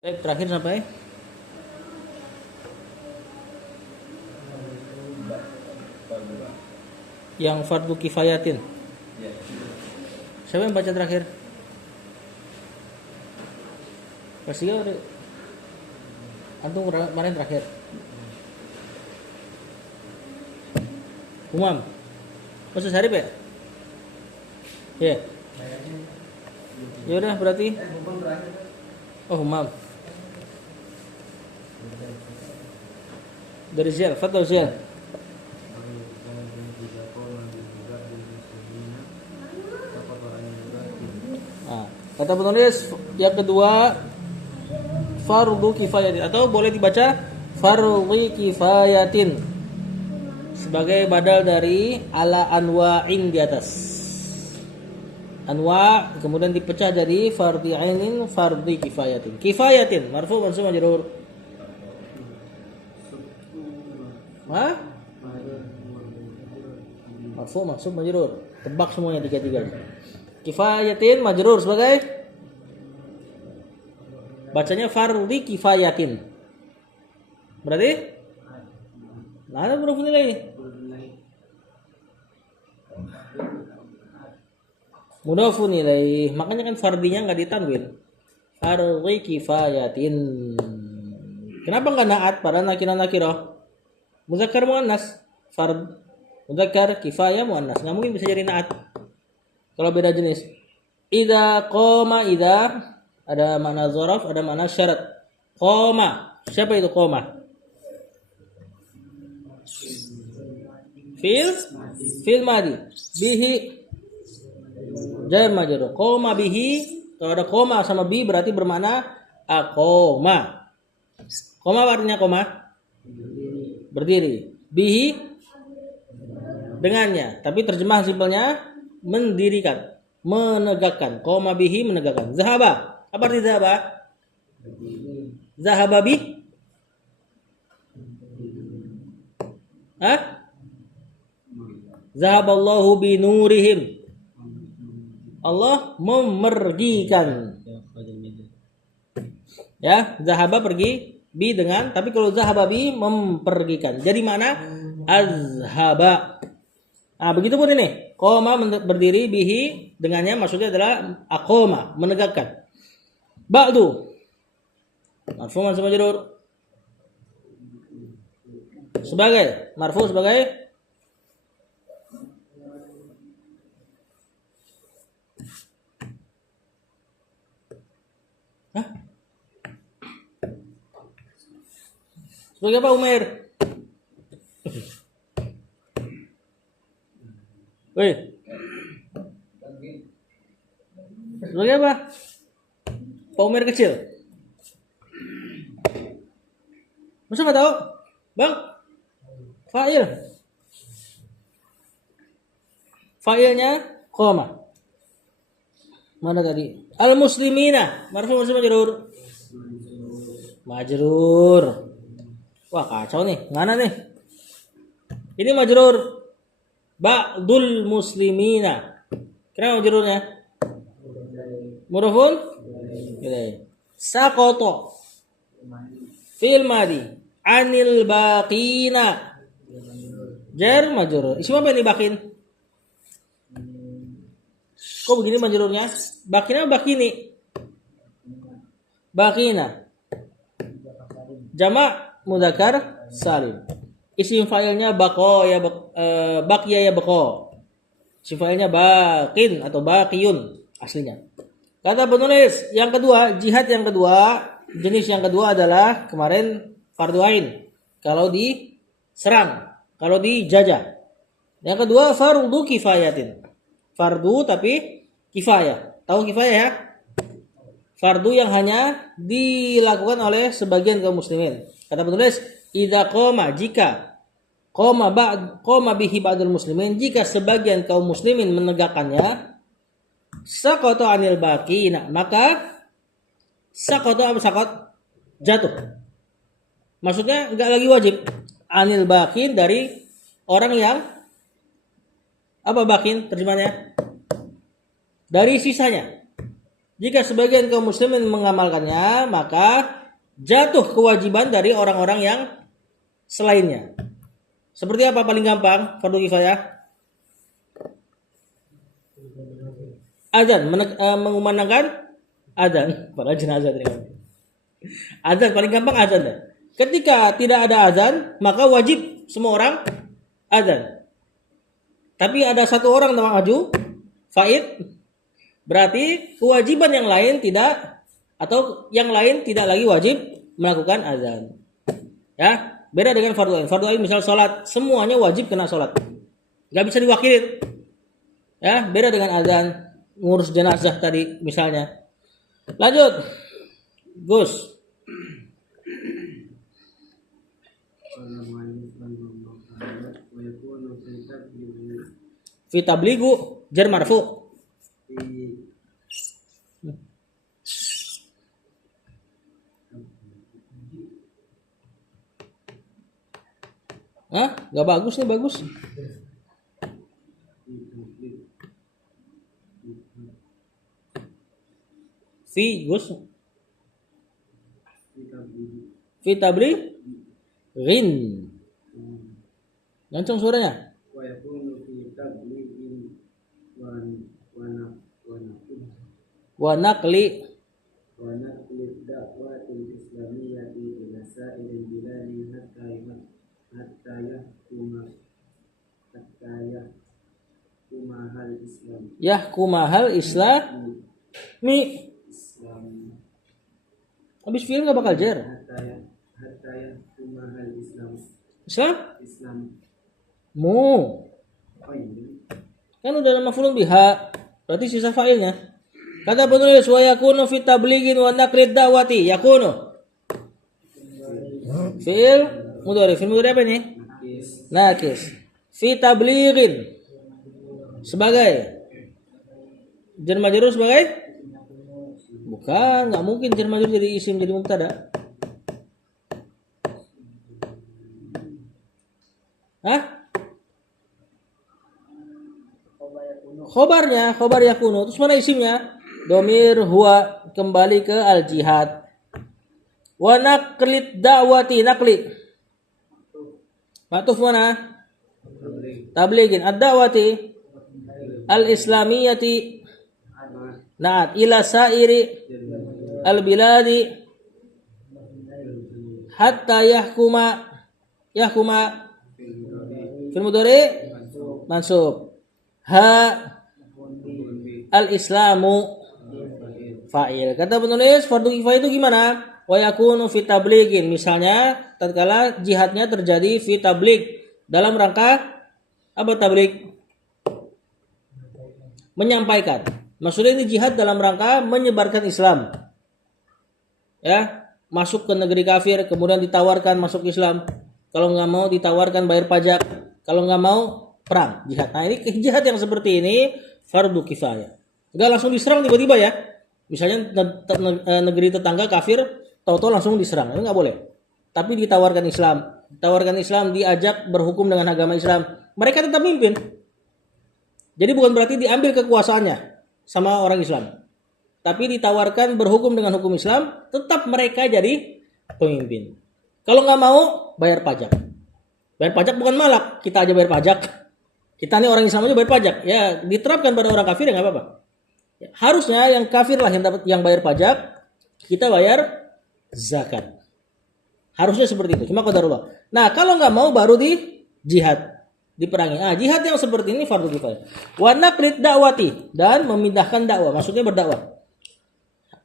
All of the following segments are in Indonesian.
Terakhir sampai yang fardu kifayatin. Siapa yang baca terakhir? Pasti ya, antum kemarin terakhir. Umam. Maksud Sarip ya? Iya. Ya udah berarti. Oh, Umam. Dari Zial, Fatul Zial. Nah, kata penulis yang kedua fardu kifayatin atau boleh dibaca fardu kifayatin sebagai badal dari ala anwa'in di atas. Anwa kemudian dipecah jadi fardhi ainin, fardhi kifayatin. Kifayatin marfu mansub majrur. Hah? Marfu mansub majrur. Tebak semuanya tiga-tiganya. Kifayatin majrur sebagai bacanya fardhi kifayatin. Berarti nah ada huruf nilai. Mudhafun ilaih. Makanya kan fardinya enggak ditanwin. Fardhi kifayatin. Kenapa enggak naat pada nakirah? Muzakkar muannas. Fard muzakkar kifayah muannas. Enggak mungkin bisa jadi naat. Kalau beda jenis. Idza qama idza ada makna dzaraf, ada makna syarat. Qama. Siapa itu qama? Fil madi. Bihi jar majrur. Qoma bihi, kalau ada koma sama bi berarti bermakna aqoma. Koma artinya koma? Berdiri. Bihi dengannya, tapi terjemah simpelnya mendirikan, menegakkan. Qoma bihi menegakkan. Zahaba. Apa arti zahaba? Zahaba bi? Hah? Zahaballahu bi nurihim. Allah memergikan. Ya, zahaba pergi, bi dengan, tapi kalau zahaba bi mempergikan. Jadi mana? Azhaba. Nah, begitu pun ini. Qoma berdiri, bihi dengannya maksudnya adalah aqoma, menegakkan. Ba'du. Marfu mansub majrur. Sebagai marfu sebagai hah? Sebagai apa Umair? Woi. Sebagai apa? Pak Umair kecil. Masa nggak tahu? Bang? Fa'il. Fa'ilnya qoma. Mana tadi? Al-muslimina. Marfu mansub majrur. Majrur. Wah, kacau nih. Mana nih? Ini majrur. Ba'dul muslimina. Kenapa majrurnya? Mudhafun ilaih. Saqata. Fil madi. Anil baqina. Jar majrur. Isim apa ini baqin? Kok begini majrurnya? Bakina bakini. Bakina. Jamak mudzakkar salim. Isim fa'ilnya baqa ya baqiya ya baqa. Isim fa'ilnya baqin atau baqiyun aslinya. Kata penulis yang kedua, jihad yang kedua, jenis yang kedua adalah kemarin fardu ain. Kalau diserang, kalau dijajah. Yang kedua fardu kifayatin. Fardu tapi kifayah. Tahu kifayah ya? Fardu yang hanya dilakukan oleh sebagian kaum muslimin. Kata penulis, idza qama jika qama bihi ba'dul muslimin, jika sebagian kaum muslimin menegakkannya, saqata 'anil baqina, maka saqata apa saqat? Jatuh. Maksudnya enggak lagi wajib. 'Anil baqin dari orang yang apa baqin terjemahnya? Dari sisanya. Jika sebagian kaum muslimin mengamalkannya, maka jatuh kewajiban dari orang-orang yang selainnya. Seperti apa paling gampang fardu kifayah? Azan, mengumandangkan azan pada jenazah. Azan paling gampang azan. Ketika tidak ada azan, maka wajib semua orang azan. Tapi ada satu orang yang maju, faid, berarti kewajiban yang lain tidak, atau yang lain tidak lagi wajib melakukan azan. Ya, beda dengan fardu ain. Fardu ain misal salat, semuanya wajib kena salat. Enggak bisa diwakilin. Ya, beda dengan azan, ngurus jenazah tadi misalnya. Lanjut. Gus. Fi tabligu jar marfu. Hah? Gak bagus nih, bagus. Fi Gus. Fi tablighin. Lancung suaranya. Wa naqli da'watil islamiyyati ila sa'iril biladi hatta yahkumahal islami. Habis film gak bakal jar. Islam? Mu. Kan udah nama maf'ulun biha. Berarti sisa fa'ilnya. Kata penulis wa yakunu fi tablighin wa naqrid da'wati. Yakunu. Fi'il mudhari. Fi'il mudhari apa ini? Nakis. Fi tablighin. Sebagai jar majrur sebagai? Bukan, enggak mungkin jar majrur jadi isim jadi mubtada. Hah? Khobarnya, khobar yakunu. Terus mana isimnya? Domir huwa, kembali ke al-jihad. Wa naqlid da'wati, naqli. Matuf mana? Tablighin. Ad-da'wati al-islamiyati na'at ila sa'iri al-biladi hatta yahkuma fil mudhari mansub. Ha al-islamu fa'il. Kata penulis fardu kifayah itu gimana? Wa yakunu fi tablighin. Misalnya tatkala jihadnya terjadi fi tabligh, dalam rangka apa tabligh? Menyampaikan. Maksudnya ini jihad dalam rangka menyebarkan Islam. Ya, masuk ke negeri kafir kemudian ditawarkan masuk Islam. Kalau nggak mau ditawarkan bayar pajak. Kalau nggak mau perang, jihad. Nah, ini jihad yang seperti ini fardu kifayah. Enggak langsung diserang tiba-tiba ya. Misalnya negeri tetangga kafir, tahu-tahu langsung diserang. Itu enggak boleh. Tapi ditawarkan Islam, diajak berhukum dengan agama Islam. Mereka tetap mimpin. Jadi bukan berarti diambil kekuasaannya sama orang Islam. Tapi ditawarkan berhukum dengan hukum Islam, tetap mereka jadi pemimpin. Kalau nggak mau, bayar pajak. Bayar pajak bukan malak, kita aja bayar pajak. Kita nih orang Islam aja bayar pajak. Ya diterapkan pada orang kafir ya nggak apa-apa. Ya, harusnya yang kafir lah yang bayar pajak, kita bayar zakat. Harusnya seperti itu. Cuma qadarullah. Nah kalau nggak mau baru di jihad. Diperangi. Nah, jihad yang seperti ini fardu kifayah. Wa naqrid da'wati, dan memindahkan dakwah, maksudnya berdakwah.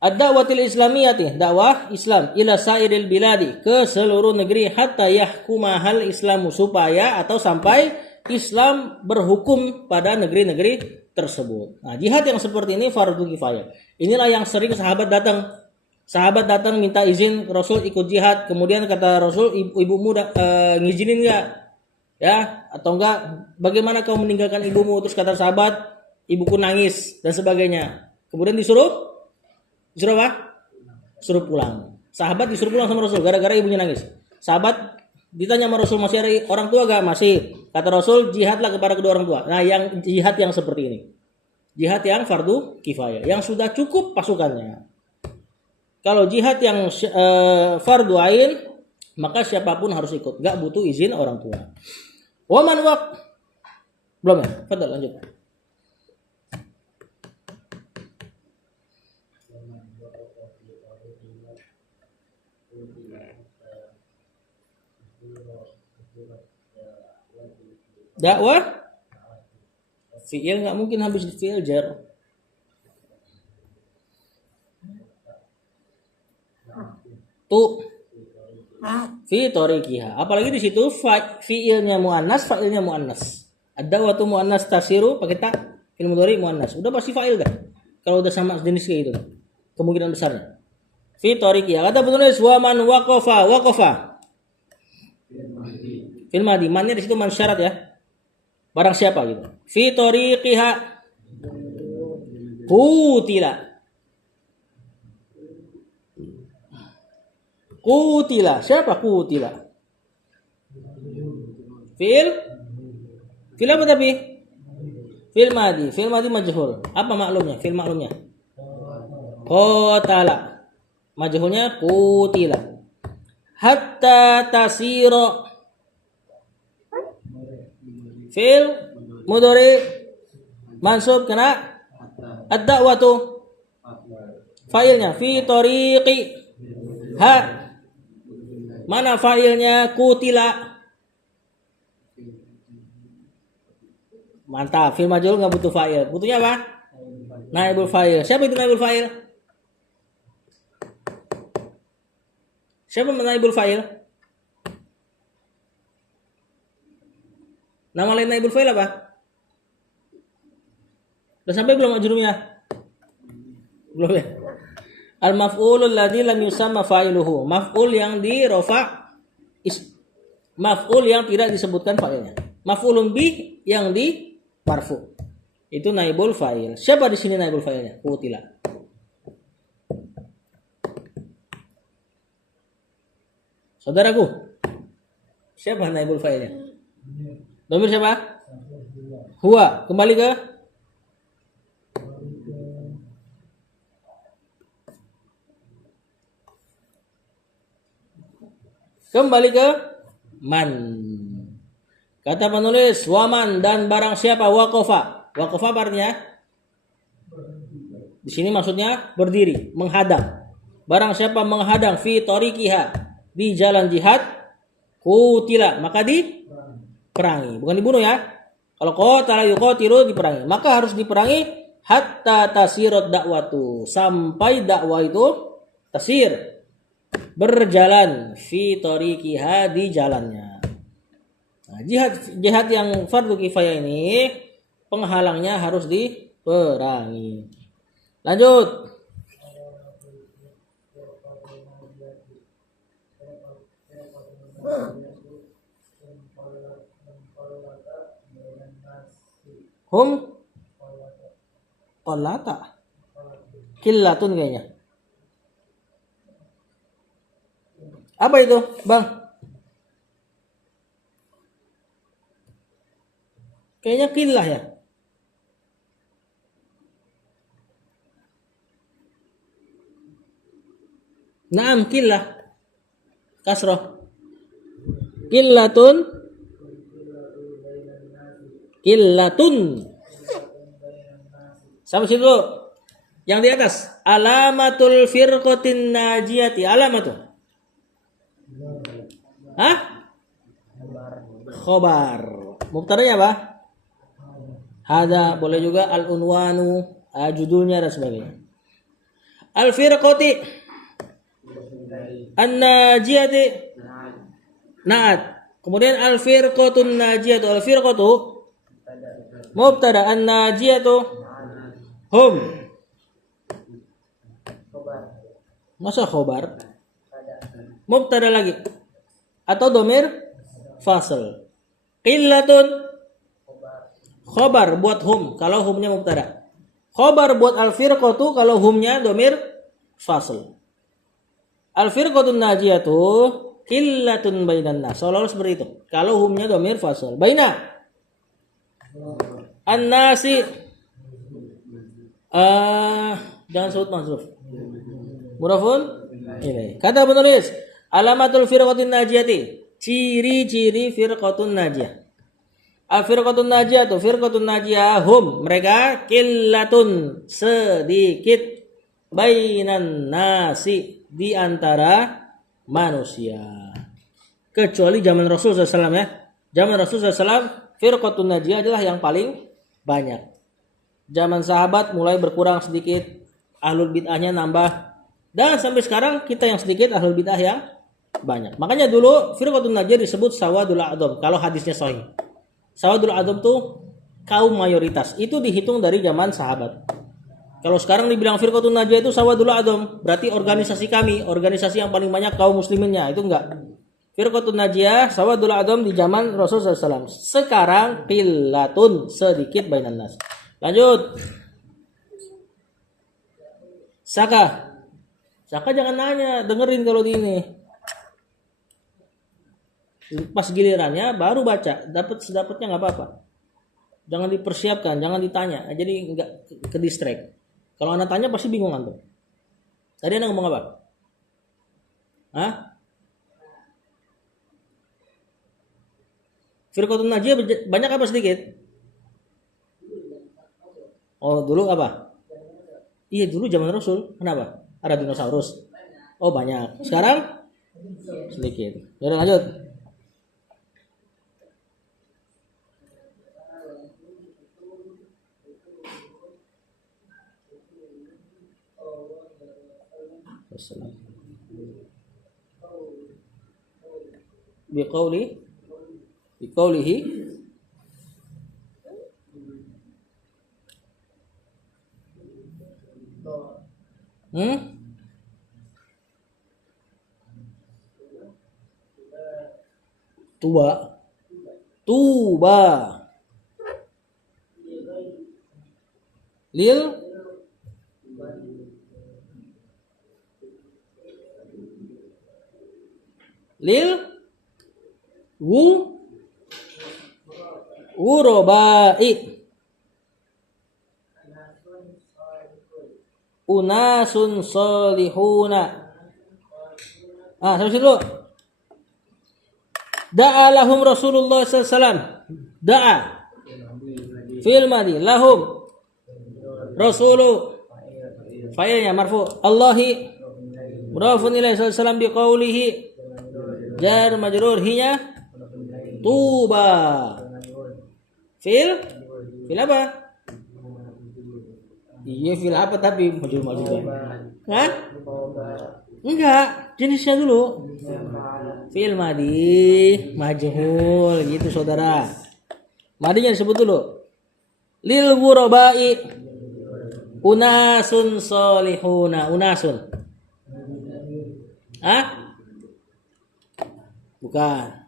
Ad-da'watil islamiyati, dakwah Islam ila sairil biladi, ke seluruh negeri hatta yahkumahal islamu, supaya atau sampai Islam berhukum pada negeri-negeri tersebut. Nah, jihad yang seperti ini fardu kifayah. Inilah yang sering sahabat datang. Sahabat datang minta izin Rasul ikut jihad, kemudian kata Rasul, ibumu ngizinin enggak? Ya, atau enggak, bagaimana kau meninggalkan ibumu? Terus kata sahabat, ibuku nangis dan sebagainya. Kemudian disuruh apa? Suruh pulang. Sahabat disuruh pulang sama Rasul gara-gara ibunya nangis. Sahabat ditanya sama Rasul, masih ada orang tua enggak? Masih. Kata Rasul, jihadlah kepada kedua orang tua. Nah, yang jihad yang seperti ini. Jihad yang fardu kifayah, yang sudah cukup pasukannya. Kalau jihad yang fardu ain, maka siapapun harus ikut, gak butuh izin orang tua. Waman waq belum ya? Fadal lanjut. Dakwah fi'il nggak mungkin habis di fi'il jar. Tu fi tariqiha. Apalagi di situ fi'ilnya muannas, fa'ilnya muannas. Ad-da'watu muannas tasiru pakai ta, fi'il mudhari muannas. Udah pasti fa'il dah. Kalau udah sama jenis kayak gitu. Kemungkinan besarnya. Fi tariqiha. Kata penulis wa man waqafa. Fil madi. Mannya di situ man syarat ya. Barang siapa gitu. Fi tariqiha Kutila. Siapa kutila? Fil apa tapi? Fil madi majhul. Apa maklumnya? Fil maklumnya. Qatala. Majhulnya kutila. Hatta tasiro. Fil mudhari mansub kena ad-da'watu. Fa'ilnya fi tariqi ha. Mana fa'ilnya kutila? Mantap, fil majhul enggak butuh fa'il. Butuhnya apa? Naibul fa'il. Siapa itu naibul fa'il? Siapa naibul fa'il? Nama lain naibul fa'il apa? Udah sampai belum jurumnya? Belum ya? Al-maf'ulul ladzi lam yusamma fa'iluhu. Maf'ul yang di rafa, maf'ul yang tidak disebutkan fa'ilnya. Maf'ulun bih yang di marfu. Itu naibul fa'il. Siapa di sini naibul fa'ilnya? Kutila. Saudaraku. Siapa naibul fa'ilnya? Dhamir siapa? Huwa. Kembali ke man. Kata penulis waman dan barang siapa waqafa. Waqafa artinya di sini maksudnya berdiri, menghadang. Barang siapa menghadang fi tariqiha di jalan jihad kutila maka diperangi, bukan dibunuh ya. Kalau qatala yuqatilu diperangi, maka harus diperangi hatta tasirat dakwatu, sampai dakwah itu tasir, berjalan fi tariqiha di jalannya. Nah, jihad yang fardu kifayah ini penghalangnya harus diperangi. Lanjut. Qallata. Killatun kayaknya. Apa itu, Bang? Kayaknya killah ya. Naam killah. Kasrah. Killatun. Sama situ. Yang di atas. Alamatul firqatin najiyati. Alamatul. Hah? Khobar. Mubtadanya apa? Hada, boleh juga al-unwanu, judulnya dan sebagainya. Al-firqati an-najiyati na'at. Kemudian al-firqatun najiyatu. Al-firqatu mubtada, an-najiyatu hum. Masa khobar? Mubtada lagi. Atau domir fasl. Qillatun khobar buat hum kalau humnya mubtada. Khobar buat al-firqatu kalau humnya domir fasl. Al-firqatun najiyatu qillatun bainan nas. Seolah-olah seperti itu. Kalau humnya domir fasl. Baina an-nasi Jangan sebut mahzuf. Mudhafun ilaih. Kata penulis, alamatul firqatun najiyati. Ciri-ciri firqatun najiyah. Al-firqatun najiyah tu firqatun najiyah hum mereka qillatun sedikit bainan nasi di antara manusia. Kecuali zaman Rasul SAW ya. Zaman Rasul SAW firqatun najiyah adalah yang paling banyak. Zaman sahabat mulai berkurang sedikit, ahlul bid'ahnya nambah, dan sampai sekarang kita yang sedikit, ahlul bid'ah yang banyak. Makanya dulu firqatun najiyah disebut sawadul a'dham kalau hadisnya sahih. Sawadul a'dham tuh kaum mayoritas. Itu dihitung dari zaman sahabat. Kalau sekarang dibilang firqatun najiyah itu sawadul a'dham, berarti organisasi kami, organisasi yang paling banyak kaum musliminnya. Itu enggak. Firqatun najiyah sawadul a'dham di zaman Rasulullah SAW. Sekarang qillatun sedikit bainan nas. Lanjut. Saka jangan nanya, dengerin kalau di ini. Pas gilirannya baru baca, dapat sedapatnya nggak apa-apa. Jangan dipersiapkan, jangan ditanya, jadi nggak ke distract. Kalau anak tanya pasti bingung antum. Tadi anak ngomong apa? Hah? Firqatun najiyah banyak apa sedikit? Oh dulu apa? Iya dulu zaman Rasul. Kenapa? Ada dinosaurus. Oh banyak. Sekarang sedikit. Yaudah lanjut. Biqaulihi Tuba lil wurobai unasun solihuna. Sampai situ dulu. Da'a lahum Rasulullah SAW. Da'a fil madi lahum Rasulu fa'ilnya marfu Allahi mudhafun ilaihi sallallahu biqaulihi jar majrur hinya tuba fil apa? Iya fil apa tapi majrur. Hah? Enggak, jenisnya dulu. Fil madi majhul gitu saudara. Madinya disebut dulu. Lil ghurabai unasun solihuna. Unasun. Hah? Bukan.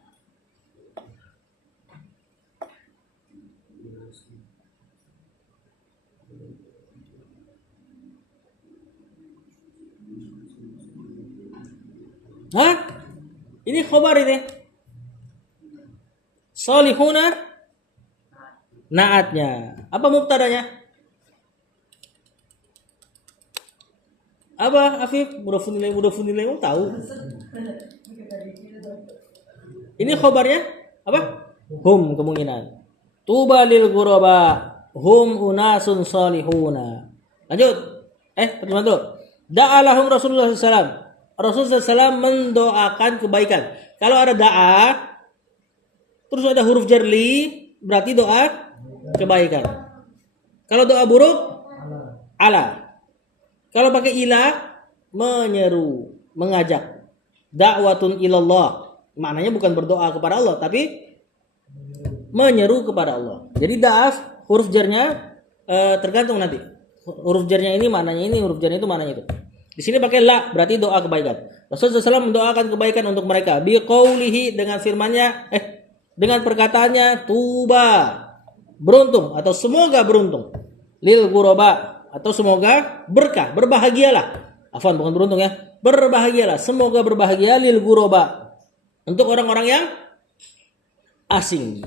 Hah? Ini khobar ini. Solihuna naatnya. Apa mubtadanya? Apa Afif? Mudhafun ilaih tahu. Ini khobarnya apa? Hum kemungkinan. Tuba lil ghuraba hum unasun solihuna. Lanjut. Pertama dulu. Da'alahum Rasulullah SAW. Rasulullah SAW mendoakan kebaikan. Kalau ada da'a, terus ada huruf jarli, berarti doa kebaikan. Kalau doa buruk, ala. Kalau pakai ila, menyeru, mengajak. Da'watun ilallah. Maknanya bukan berdoa kepada Allah, tapi menyeru kepada Allah. Jadi da'a, huruf jarnya tergantung nanti. Huruf jarnya ini maknanya ini, huruf jarnya itu maknanya itu. Di sini pakai la, berarti doa kebaikan. Rasulullah SAW mendoakan kebaikan untuk mereka. Biqaulihi dengan firmannya, dengan perkataannya, tuba, beruntung atau semoga beruntung. Lil ghuraba atau semoga berkah, berbahagialah. Afwan, bukan beruntung ya. Berbahagialah, semoga berbahagia lil ghuraba. Untuk orang-orang yang asing.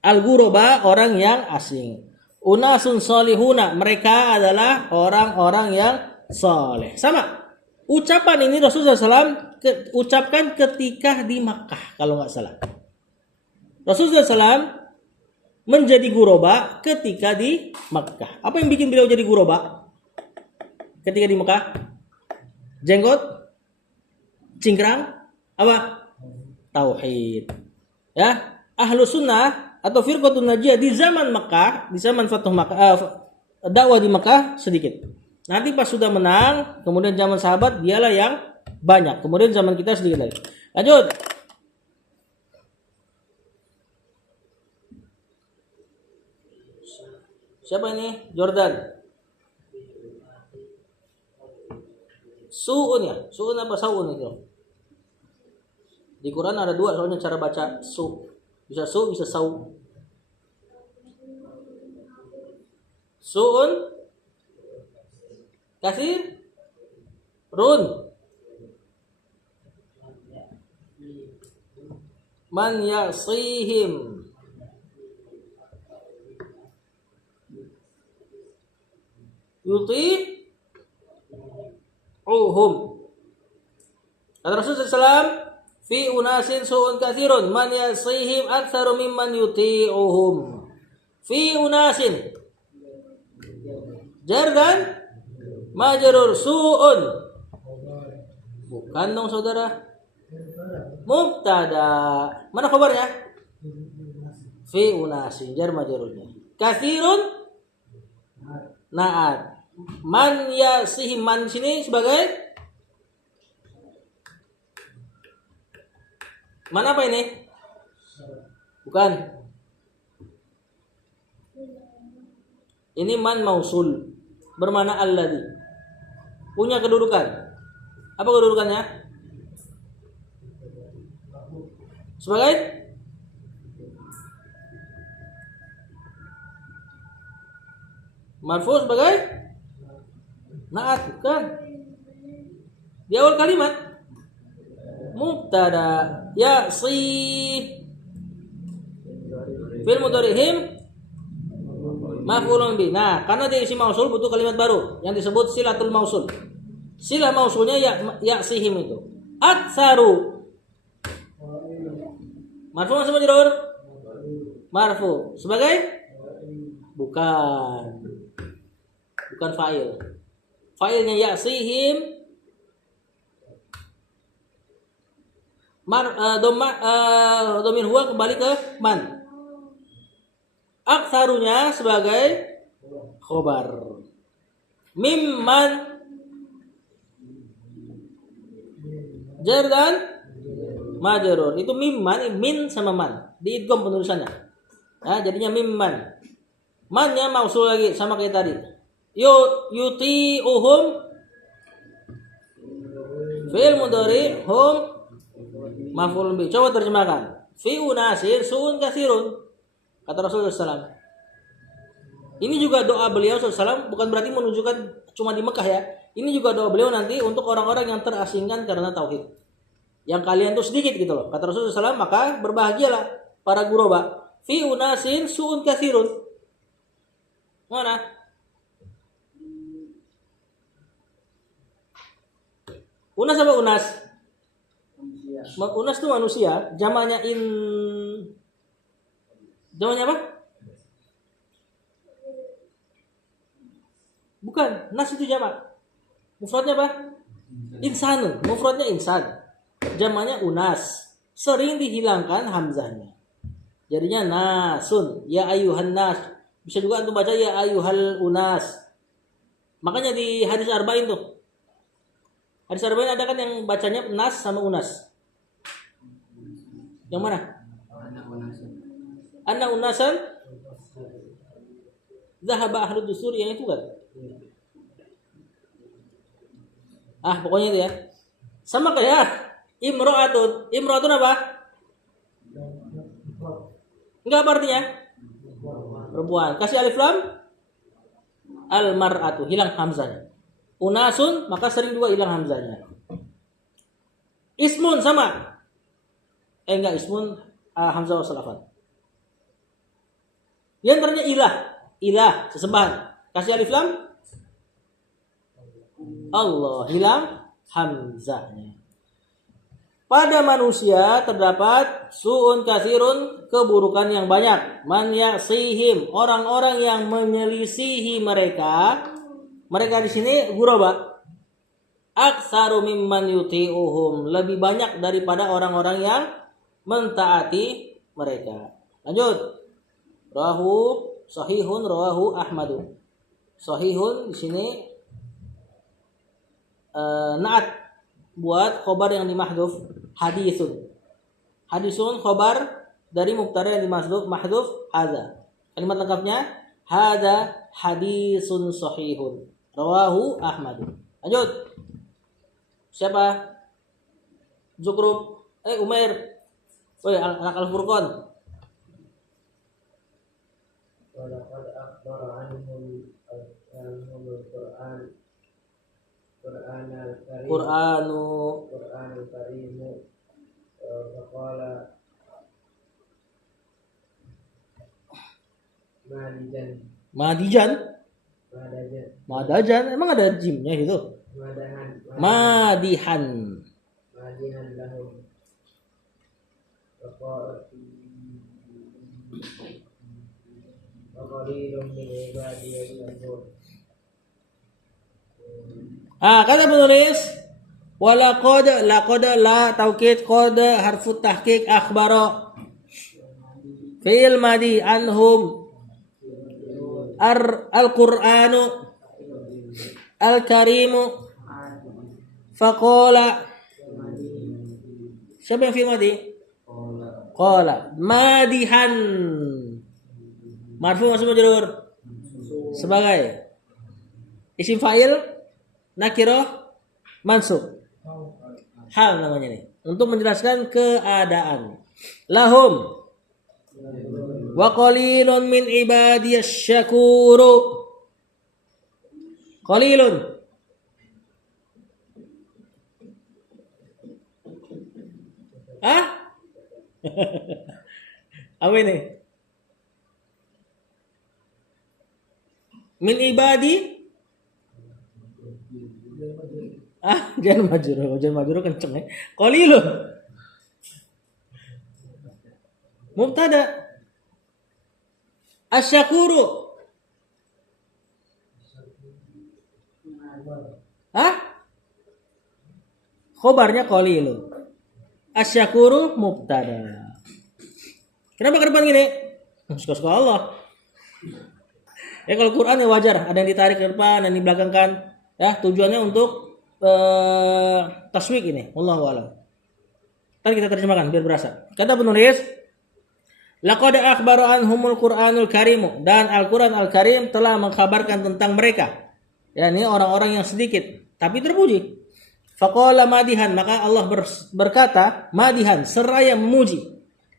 Al ghuraba orang yang asing. Unasun solihuna, mereka adalah orang-orang yang soleh. Sama. Ucapan ini Rasulullah SAW ucapkan ketika di Makkah kalau nggak salah. Rasulullah SAW menjadi guroba ketika di Makkah. Apa yang bikin beliau jadi guroba ketika di Makkah? Jenggot, cingkrang, apa? Tauhid. Ya, ahlu sunnah atau firqatun najiyah di zaman Makkah, di zaman Fatuh Makkah, dakwah di Makkah sedikit. Nanti pas sudah menang, kemudian zaman sahabat dialah yang banyak. Kemudian zaman kita sedikit lagi. Lanjut. Siapa ini? Jordan. Su'un ya? Su'un apa sa'un itu? Di Quran ada dua soalnya cara baca su. Bisa su, bisa sau. Su'un kasir run man yasihim yuti uhum. Kata Rasulullah SAW, fi unasin su'un kathirun man yasihim aktsaru mimman yuti'uhum. Fi unasin jar dan majrur su'un. Bukan dong saudara. Mubtada. Mana khabarnya? Fi unasin jar majrurnya. Kathirun naat. Man yasihim, man sini sebagai mana apa ini? Bukan. Ini man mausul bermakna alladzi. Punya kedudukan. Apa kedudukannya? Sebagai marfu, sebagai naat, bukan. Di awal kalimat mubtada yasi fil mudharihim maf'ulun bih. Nah, karena dia isi mausul butuh kalimat baru yang disebut silatul mausul. Silah mausulnya ya'sihim itu. Aktsaru. Marfu masih majrur? Marfu. Sebagai? Bukan. Bukan fa'il. Fa'ilnya ya'sihim. Domir huwa kembali ke man. Aktsarunya sebagai khobar. Mimman jar dan majrur. Itu mimman, min sama man. Diidgham penulisannya. Ya, jadinya mimman. Mannya mausul lagi sama kayak tadi. Yuti'uhum fi'il mudhari hum maf'ul bih. Coba terjemahkan. Fi unasir su'un katsirun. Kata Rasulullah SAW. Ini juga doa beliau SAW, bukan berarti menunjukkan cuma di Mekah ya. Ini juga doa beliau nanti untuk orang-orang yang terasingkan karena tauhid. Yang kalian tuh sedikit gitu loh. Kata Rasulullah SAW, maka berbahagialah para guroba. Fi unasin su'un katsirun. Mana? Unas apa unas? Unas itu manusia. Jamannya Jamannya apa? Bukan, nas itu jamak. Mufradnya apa? Insanun. Mufradnya insan. Jamaknya unas. Sering dihilangkan hamzahnya. Jadinya nasun. Ya ayuhan nas. Bisa juga antum baca ya ayuhal unas. Makanya di hadis arba'in tuh. Hadis arba'in ada kan yang bacanya nas sama unas. Yang mana? Anna unasan zahaba ahlu dusur, yang itu kan? Pokoknya itu ya. Sama kayak imro'atun. Imro'atun apa? Enggak apa artinya? Perempuan. Kasih alif lam. Al-mar'atu. Hilang hamzahnya. Unasun, maka sering juga hilang hamzahnya. Ismun sama. Enggak, ismun hamzah wassalafat. Yang antaranya ilah. ilah, sesembahan. Kasih alif lam Allah, hilang hamzahnya. Pada manusia terdapat su'un katsirun, keburukan yang banyak. Man ya'sihim, orang-orang yang menyelisihi mereka. Mereka di sini ghuraba. Aktsaru mimman yuti'uhum, lebih banyak daripada orang-orang yang mentaati mereka. Lanjut. Rawahu sahihun, rawahu Ahmadu. Sahihun di sini naat buat khobar yang dimahdhuf, hadisun. Hadisun khobar dari mubtada yang dimahdhuf hadza. Kalimat lengkapnya hadza hadisun sahihun. Rawahu Ahmad. Lanjut. Siapa? Zukrub. Umair. Woi, anak Al-Furqan. Walaqad akhbara anhum Qur'anul Karim faqala Madajan emang ada jimnya gitu. Madihan lahum faqalilum min ibadiyal ghafur. Kata penulis laqad la taukid qad harfu tahqiq akhbara fi'il madi anhum al-Qur'anu al-Karimu faqala. Siapa yang fi'il madi? Qala madihan marfu mansub majrur sebagai isim fa'il nakirah mansub hal namanya nih untuk menjelaskan keadaan. Lahum wa qalilun min ibadiyas syakuru. Qalilun apa ini? Min ibadi jangan majrur kenceng ya. Qalilun mubtada, asyakuru khobarnya qalilun, asyakuru mubtada. Kenapa ke depan gini? Suka-suka Allah. Ya kalau Quran ya wajar ada yang ditarik ke depan dan dibelakangkan. Ya, tujuannya untuk taswik ini. Wallahu a'lam. Tadi kita terjemahkan biar berasa. Kata penulis, laqad akhbara anhumul Qur'anul Karim, dan Al-Qur'an Al-Karim telah mengkhabarkan tentang mereka. Ya, ini orang-orang yang sedikit tapi terpuji. Faqala madihan, maka Allah berkata madihan seraya memuji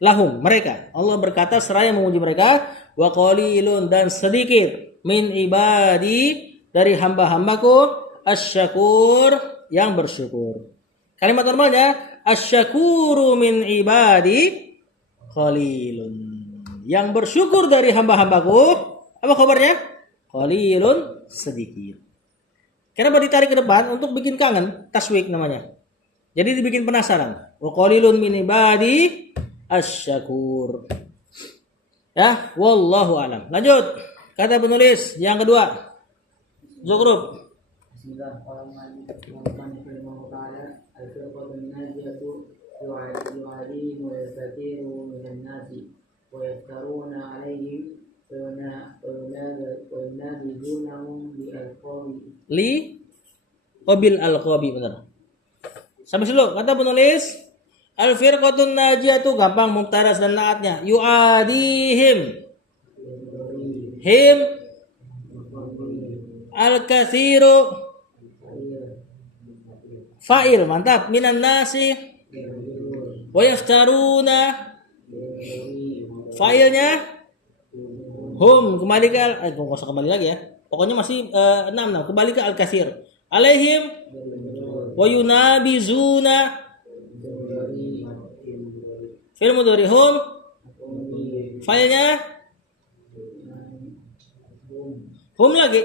lahum mereka. Allah berkata seraya memuji mereka, wa qalilun dan sedikit min ibadi dari hamba-hambaku asyakur yang bersyukur. Kalimat normalnya asyakuru min ibadi qalilun. Yang bersyukur dari hamba-hambaku apa kabarnya? Qalilun, sedikit. Kenapa ditarik ke depan? Untuk bikin kangen, taswik namanya. Jadi dibikin penasaran. Wa qalilun min ibadi asyakur. Ya, wallahu alam. Lanjut. Kata penulis yang kedua. Zukruf. Bismillahirrahmanirrahim. Al-firqatun najiyatu yu'adihim wa yastatiru minan nasi wa yaftaruna alaihim wa yunabidunahum li alqabi benar. Sampai dulu kata penulis al-firqatun najiyatu gampang mubtada dan naatnya yu'adihim him al-katsiru fa'il mantap minan nasi wa yaftaruna fa'ilnya hum kembali ke enggak usah kembali lagi ya. Pokoknya masih 6 kembali ke al-katsir. Alaihim wa yunabizuna fil mudhari hum fa'ilnya Hum lagi.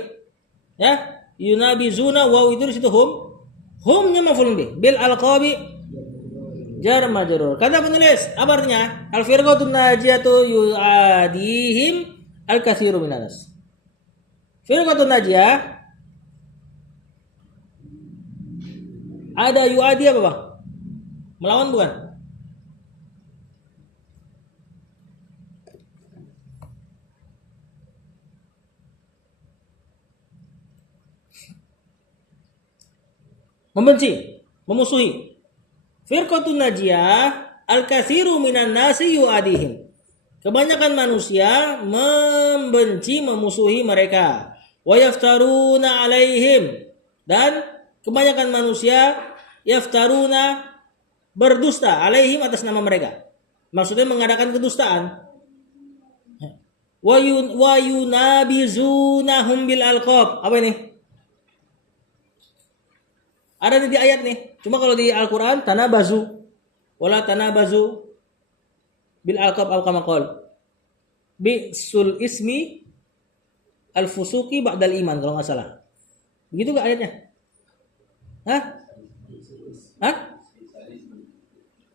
Ya. Yunabizuna waw itu di situ hum. Humnya maf'ulun bih. Bil alqabi jar majrur. Kata penulis, apa artinya? Al firqatun najiyatu yu'adihim al katsiru minan nas. Firqatun najiyah ada yu'adi apa, Bang? Melawan bukan? Membenci, memusuhi. Firqatun najiyah al-katsiru minan nasi yu'adihim. Kebanyakan manusia membenci, memusuhi mereka. Wa yaftaruna alaihim. Dan kebanyakan manusia yaftaruna berdusta alaihim atas nama mereka. Maksudnya mengadakan kedustaan. Wa yunabizunahum bil alqab. Apa ini? Ada di ayat nih. Cuma kalau di Al-Quran tanabazu. Wala tanabazu bil alqab al kama qala. Bi'sul ismi al-fusuqi ba'dal iman kalau enggak salah. Begitu enggak ayatnya? Hah? Hah?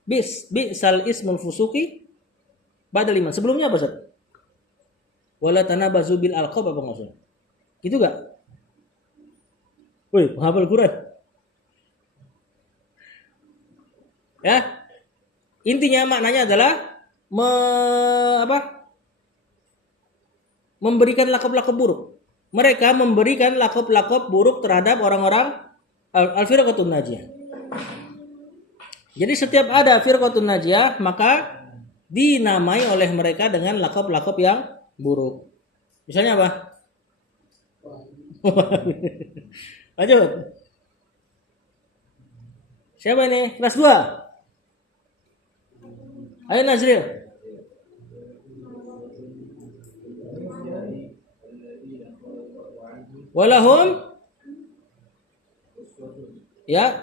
Bi'sal ismul fusuqi ba'dal iman. Sebelumnya apa, Ustaz? Wala tanabazu bil alqab apa maksudnya? Gitu enggak? Woi, menghafal Quran. Ya, intinya maknanya adalah memberikan lakop-lakop buruk. Mereka memberikan lakop-lakop buruk terhadap orang-orang al-firqatun najiyah. Jadi setiap ada firqatun najiyah maka dinamai oleh mereka dengan lakop-lakop yang buruk. Misalnya apa? Lanjut. Siapa ini? Kelas 2. Ayo Nazril. Walahum ya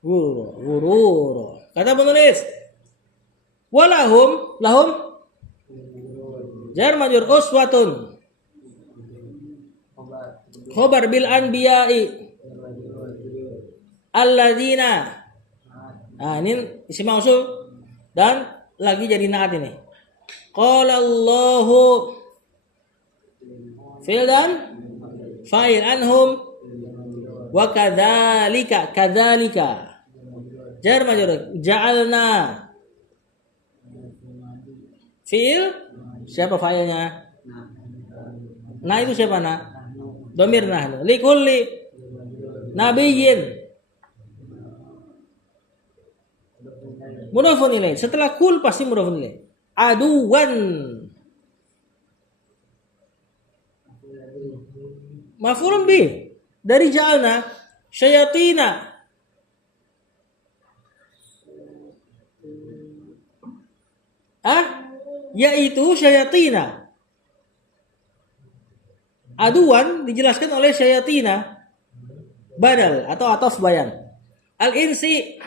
Wururo. Kata penulis, walahum, lahum, jar majur uswatun, khobar bil anbiya'i, alladzina. Nah ini isim mausul dan lagi jadi naat ini. Qala Allahu fi'l dan fa'il anhum wa kadzalika jar majrur ja'alna fi'il siapa fa'ilnya? Nah itu siapa na? Dhamir nahnu likulli nabiyyin mudhafun ilaih. Setelah kul pasti mudhafun ilaih. Aduwan maf'ulun bih dari ja'alna syayatina yaitu syayatina. Aduan dijelaskan oleh syayatina badal atau ataf bayan. Al-insi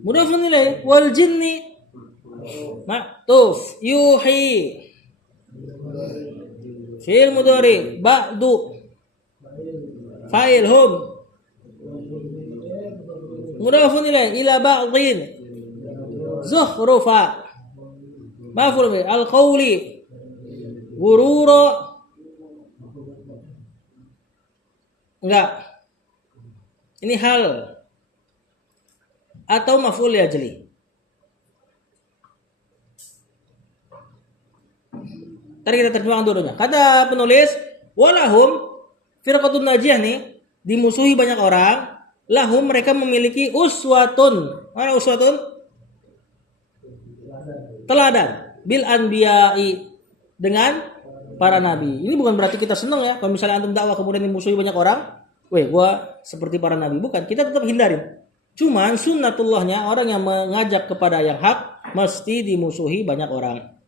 mudhafun ilaih wal jinni ma'tuf yuhi fi'il mudhari ba'du fa'il hum mudhafun ilaih ila ba'dhin zukhrufa maf'ul bih al-qawli gurura enggak ini hal atau maf'ul ajli. Tadi kita terjemahkan dulunya. Kata penulis walahum firqatun najiyah nih dimusuhi banyak orang. Lahum mereka memiliki uswatun. Mana uswatun? Teladan bil anbiya'i dengan para nabi. Ini bukan berarti kita senang ya kalau misalnya antum dakwah kemudian dimusuhi banyak orang. Weh, gua seperti para nabi. Bukan, kita tetap hindarin. Cuman sunnatullahnya orang yang mengajak kepada yang hak mesti dimusuhi banyak orang.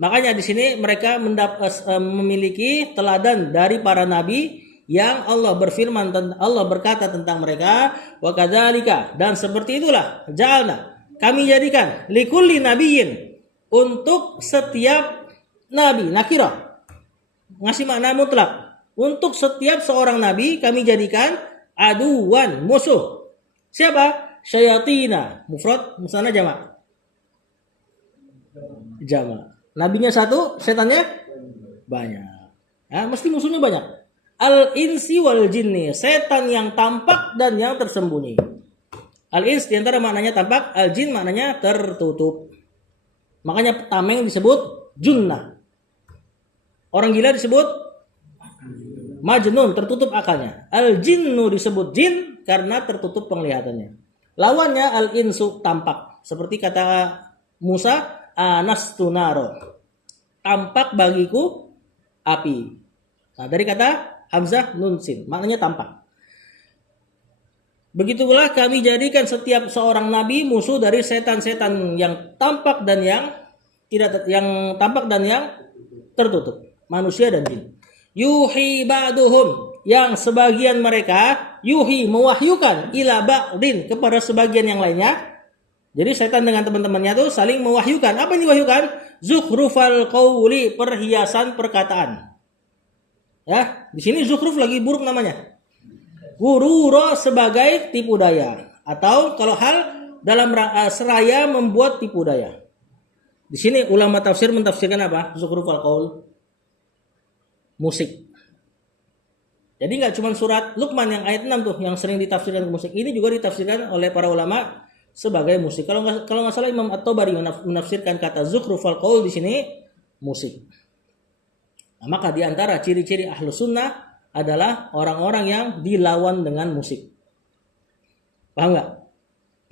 Makanya di sini mereka memiliki teladan dari para nabi yang Allah berfirman, Allah berkata tentang mereka, wa kadzalika, dan seperti itulah ja'alna, kami jadikan likulli nabiyyin, untuk setiap nabi, nakirah ngasih makna mutlak, untuk setiap seorang nabi kami jadikan aduwan, musuh. Siapa? Syayatina, mufrad, musana jamak. Jamak. Nabinya satu, setannya banyak. Ya, mesti musuhnya banyak. Al-insi wal jinni, setan yang tampak dan yang tersembunyi. Al-ins diantara maknanya tampak, al-jin maknanya tertutup. Makanya tameng disebut junnah. Orang gila disebut majnun, tertutup akalnya. Al-jinnu disebut jin karena tertutup penglihatannya. Lawannya al-insu, tampak. Seperti kata Musa, anastu naro, tampak bagiku api. Nah, dari kata hamzah nun sin, maknanya tampak. Begitulah kami jadikan setiap seorang nabi musuh dari setan-setan yang tampak dan yang tidak, yang tampak dan yang tertutup, manusia dan jin. Yuhi ba'duhum, yang sebagian mereka yuhi, mewahyukan, ila ba'din, kepada sebagian yang lainnya. Jadi setan dengan teman-temannya tuh saling mewahyukan. Apa yang diwahyukan? Zukhrufal qawli, perhiasan perkataan. Ya, di sini zukhruf lagi buruk namanya. Gururo, sebagai tipu daya, atau kalau hal dalam seraya membuat tipu daya. Di sini ulama tafsir mentafsirkan apa? Zukhrufal qaul, musik. Jadi nggak cuma surat Luqman yang ayat 6 tuh yang sering ditafsirkan ke musik. Ini juga ditafsirkan oleh para ulama sebagai musik. Kalau nggak salah Imam At-Tabari menafsirkan kata zukhrufal qaul di sini musik. Nah, maka di antara ciri-ciri ahlus sunnah adalah orang-orang yang dilawan dengan musik. Paham nggak?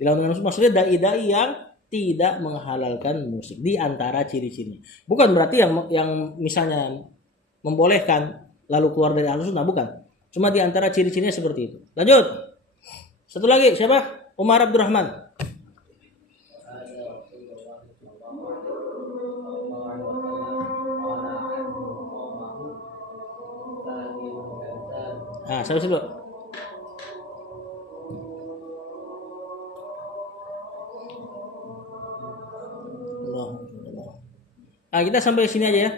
Dilawan dengan musik maksudnya dai-dai yang tidak menghalalkan musik. Di antara ciri-cirinya. Bukan berarti yang misalnya membolehkan lalu keluar dari ahlus sunnah, bukan. Cuma di antara ciri-cirinya seperti itu. Lanjut. Satu lagi siapa? Umar Abdurrahman. Nah, saya dulu. Nah, kita sampai sini aja ya.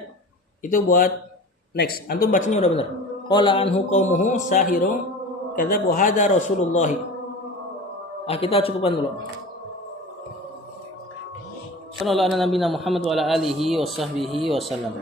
Itu buat next. Antum bacanya udah benar. Qala anhu qaumuhu sahirun kadzabu hada Rasulullah. Kita cukupkan dulu. Sallallahu alaihi Muhammad wa ala alihi wa sahbihi wa sallam.